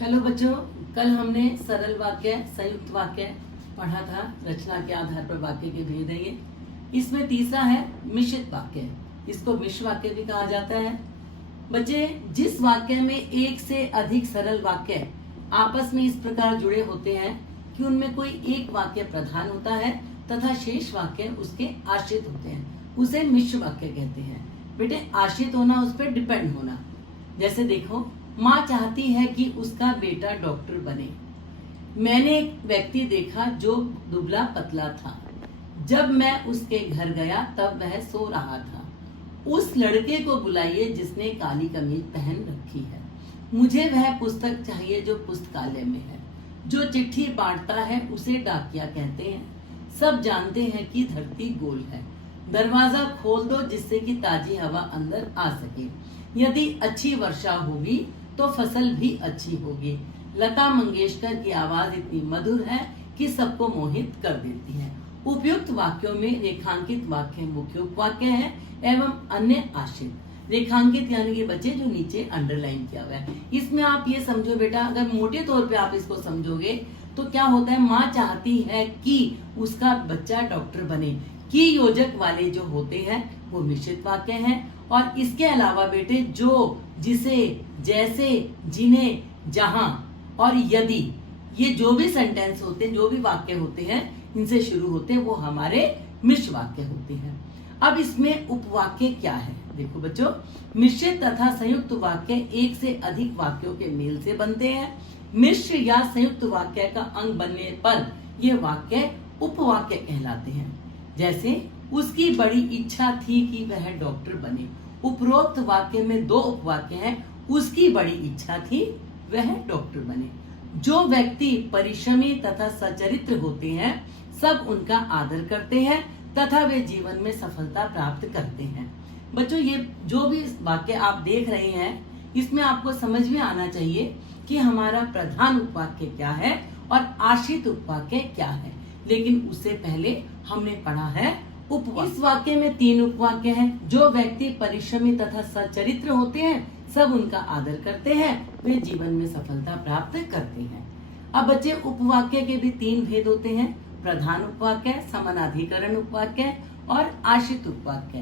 Hello बच्चों, कल हमने सरल वाक्य, संयुक्त वाक्य पढ़ा था। रचना के आधार पर वाक्य के भेद हैं ये। इसमें तीसरा है मिश्रित वाक्य। इसको मिश्र वाक्य भी कहा जाता है। बच्चे, जिस वाक्य में एक से अधिक सरल वाक्य आपस में इस प्रकार जुड़े होते हैं कि उनमें कोई एक वाक्य प्रधान होता है तथा शेष वाक्य उसके आश्रित होते हैं, उसे मिश्र वाक्य कहते हैं। बेटे, आश्रित होना उस पर डिपेंड होना। जैसे देखो, माँ चाहती है कि उसका बेटा डॉक्टर बने। मैंने एक व्यक्ति देखा जो दुबला पतला था। जब मैं उसके घर गया तब वह सो रहा था। उस लड़के को बुलाइए जिसने काली कमीज पहन रखी है। मुझे वह पुस्तक चाहिए जो पुस्तकालय में है। जो चिट्ठी बांटता है उसे डाकिया कहते हैं। सब जानते हैं कि धरती गोल है। दरवाजा खोल दो जिससे कि ताजी हवा अंदर आ सके। यदि अच्छी वर्षा होगी तो फसल भी अच्छी होगी। लता मंगेशकर की आवाज इतनी मधुर है कि सबको मोहित कर देती है। उपयुक्त वाक्यों में रेखांकित वाक्य मुख्य उपवाक्य है एवं अन्य आश्रित। रेखांकित यानी कि बच्चे जो नीचे अंडरलाइन किया हुआ है। इसमें आप ये समझो बेटा, अगर मोटे तौर पे आप इसको समझोगे तो क्या होता है, माँ चाहती है कि उसका बच्चा डॉक्टर बने। की योजक वाले जो होते हैं वो मिश्रित वाक्य हैं। और इसके अलावा बेटे, जो, जिसे, जैसे, जिन्हें, जहां और यदि, ये जो भी सेंटेंस होते हैं, जो भी वाक्य होते हैं, इनसे शुरू होते हैं, वो हमारे मिश्र वाक्य होते हैं। अब इसमें उपवाक्य क्या है? देखो बच्चों, मिश्रित तथा संयुक्त वाक्य एक से अधिक वाक्यों के मेल से बनते हैं। मिश्र या संयुक्त वाक्य का अंग बनने पर ये वाक्य उपवाक्य कहलाते हैं। जैसे, उसकी बड़ी इच्छा थी कि वह डॉक्टर बने। उपरोक्त वाक्य में दो उपवाक्य हैं। उसकी बड़ी इच्छा थी, वह डॉक्टर बने। जो व्यक्ति परिश्रमी तथा सचरित्र होते हैं, सब उनका आदर करते हैं तथा वे जीवन में सफलता प्राप्त करते हैं। बच्चों, ये जो भी वाक्य आप देख रहे हैं, इसमें आपको समझ में आना चाहिए कि हमारा प्रधान उपवाक्य क्या है और आश्रित उपवाक्य क्या है। लेकिन उससे पहले हमने पढ़ा है उपवाक्य। इस वाक्य में तीन उपवाक्य हैं। जो व्यक्ति परिश्रमी तथा सचरित्र होते हैं, सब उनका आदर करते हैं, वे जीवन में सफलता प्राप्त करते हैं। अब बच्चे, उपवाक्य के भी तीन भेद होते हैं। प्रधान उपवाक्य, समानाधिकरण उपवाक्य और आश्रित उपवाक्य।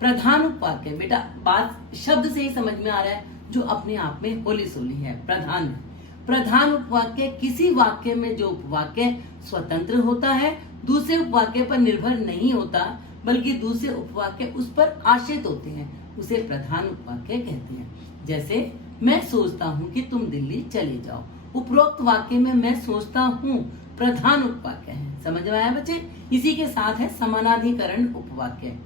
प्रधान उपवाक्य, बेटा बात शब्द से ही समझ में आ रहा है, जो अपने आप में होली सोली है, प्रधान है। प्रधान उपवाक्य किसी वाक्य में जो उपवाक्य स्वतंत्र होता है, दूसरे उपवाक्य पर निर्भर नहीं होता, बल्कि दूसरे उपवाक्य उस पर आश्रित होते हैं, उसे प्रधान उपवाक्य कहते हैं। जैसे, मैं सोचता हूँ कि तुम दिल्ली चले जाओ। उपरोक्त वाक्य में मैं सोचता हूँ प्रधान उपवाक्य है। समझ में आया बच्चे? इसी के साथ है समानाधिकरण उपवाक्य।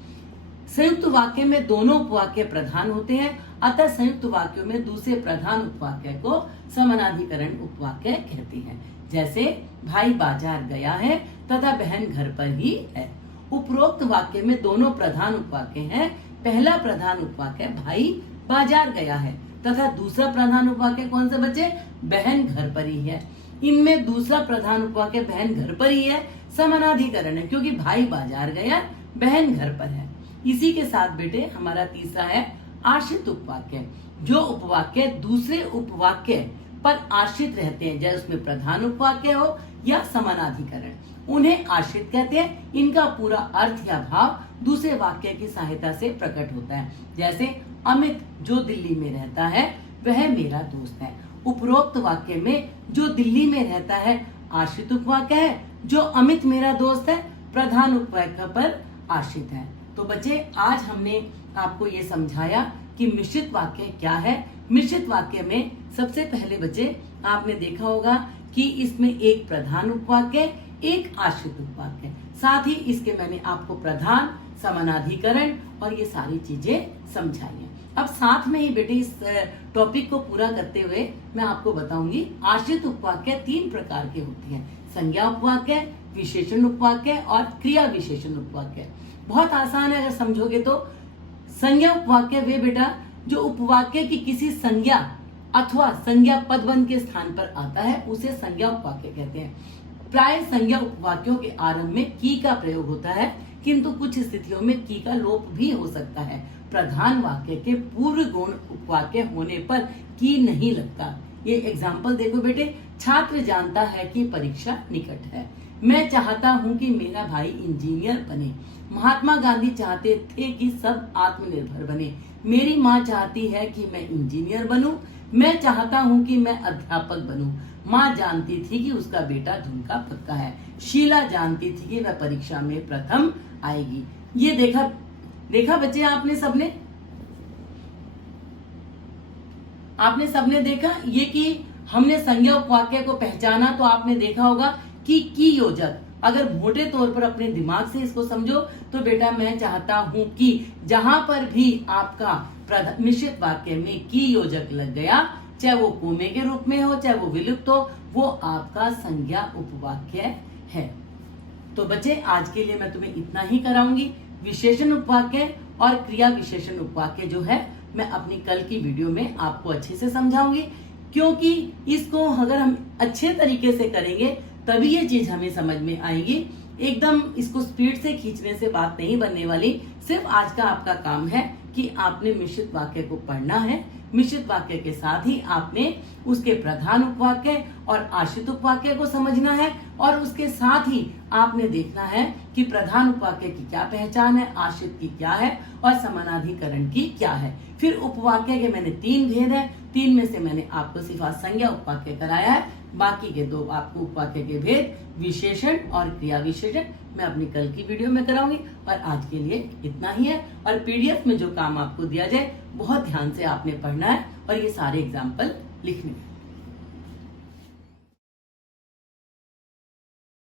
संयुक्त वाक्य में दोनों उपवाक्य प्रधान होते हैं, अतः संयुक्त वाक्यों में दूसरे प्रधान उपवाक्य को समानाधिकरण उपवाक्य कहते हैं। जैसे, भाई बाजार गया है तथा बहन घर पर ही है। उपरोक्त वाक्य में दोनों प्रधान उपवाक्य हैं। पहला प्रधान उपवाक्य भाई बाजार गया है तथा दूसरा प्रधान उपवाक्य कौन सा बच्चे? बहन घर पर ही है। इनमें दूसरा प्रधान उपवाक्य बहन घर पर ही है, समानाधिकरण है, क्योंकि भाई बाजार गया, बहन घर पर है। इसी के साथ बेटे हमारा तीसरा है आश्रित उपवाक्य। जो उपवाक्य दूसरे उपवाक्य पर आश्रित रहते हैं, चाहे उसमें प्रधान उपवाक्य हो या समानाधिकरण, उन्हें आश्रित कहते हैं। इनका पूरा अर्थ या भाव दूसरे वाक्य की सहायता से प्रकट होता है। जैसे, अमित जो दिल्ली में रहता है वह मेरा दोस्त है। उपरोक्त वाक्य में जो दिल्ली में रहता है आश्रित उपवाक्य है, जो अमित मेरा दोस्त है प्रधान उपवाक्य पर आश्रित है। तो बच्चे, आज हमने आपको ये समझाया कि मिश्रित वाक्य क्या है। मिश्रित वाक्य में सबसे पहले बच्चे आपने देखा होगा कि इसमें एक प्रधान उपवाक्य, एक आश्रित उपवाक्य, साथ ही इसके मैंने आपको प्रधान, समानाधिकरण और ये सारी चीजें समझाई हैं। अब साथ में ही बेटे इस टॉपिक को पूरा करते हुए मैं आपको बताऊंगी आश्रित उपवाक्य तीन प्रकार के होती हैं। संज्ञा उपवाक्य, विशेषण उपवाक्य और क्रिया विशेषण उपवाक्य। बहुत आसान है अगर समझोगे तो। संज्ञा उपवाक्य वे बेटा जो उपवाक्य की किसी संज्ञा अथवा संज्ञा पदबंध के स्थान पर आता है, उसे संज्ञा उपवाक्य कहते हैं। प्राय संज्ञा उपवाक्यों के आरंभ में की का प्रयोग होता है, किंतु कुछ स्थितियों में की का लोप भी हो सकता है। प्रधान वाक्य के पूर्व गौण उपवाक्य होने पर की नहीं लगता। ये एग्जाम्पल देखो बेटे। छात्र जानता है कि परीक्षा निकट है। मैं चाहता हूँ कि मेरा भाई इंजीनियर बने। महात्मा गांधी चाहते थे कि सब आत्मनिर्भर बने। मेरी माँ चाहती है कि मैं इंजीनियर बनूं। मैं चाहता हूँ कि मैं अध्यापक बनूं। माँ जानती थी कि उसका बेटा झुमका पक्का है। शीला जानती थी कि वह परीक्षा में प्रथम आएगी। ये देखा बच्चे आपने सबने देखा ये कि हमने संज्ञा उपवाक्य को पहचाना। तो आपने देखा होगा कि योजक, अगर मोटे तौर पर अपने दिमाग से इसको समझो तो बेटा मैं चाहता हूं कि जहां पर भी आपका मिश्रित वाक्य में की योजक लग गया, चाहे वो कोमे के रूप में हो चाहे वो विलुप्त हो, वो आपका संज्ञा उपवाक्य है। तो बच्चे आज के लिए मैं तुम्हें इतना ही कराऊंगी। विशेषण उपवाक्य और क्रिया विशेषण उपवाक्य जो है मैं अपनी कल की वीडियो में आपको अच्छे से समझाऊंगी, क्योंकि इसको अगर हम अच्छे तरीके से करेंगे तभी ये चीज हमें समझ में आएगी। एकदम इसको स्पीड से खींचने से बात नहीं बनने वाली। सिर्फ आज का आपका काम है कि आपने मिश्रित वाक्य को पढ़ना है। मिश्रित वाक्य के साथ ही आपने उसके प्रधान उपवाक्य और आश्रित उपवाक्य को समझना है, और उसके साथ ही आपने देखना है कि प्रधान उपवाक्य की क्या पहचान है, आश्रित की क्या है और समानाधिकरण की क्या है। फिर उपवाक्य के मैंने 3 भेद है। 3 में से मैंने आपको सिर्फ संज्ञा उपवाक्य कराया है। बाकी के 2 आपको उपवाक्य के भेद, विशेषण और क्रिया विशेषण मैं अपनी कल की वीडियो में कराऊंगी। और आज के लिए इतना ही है। और पीडीएफ में जो काम आपको दिया जाए बहुत ध्यान से आपने पढ़ना है और ये सारे एग्जाम्पल लिखने हैं।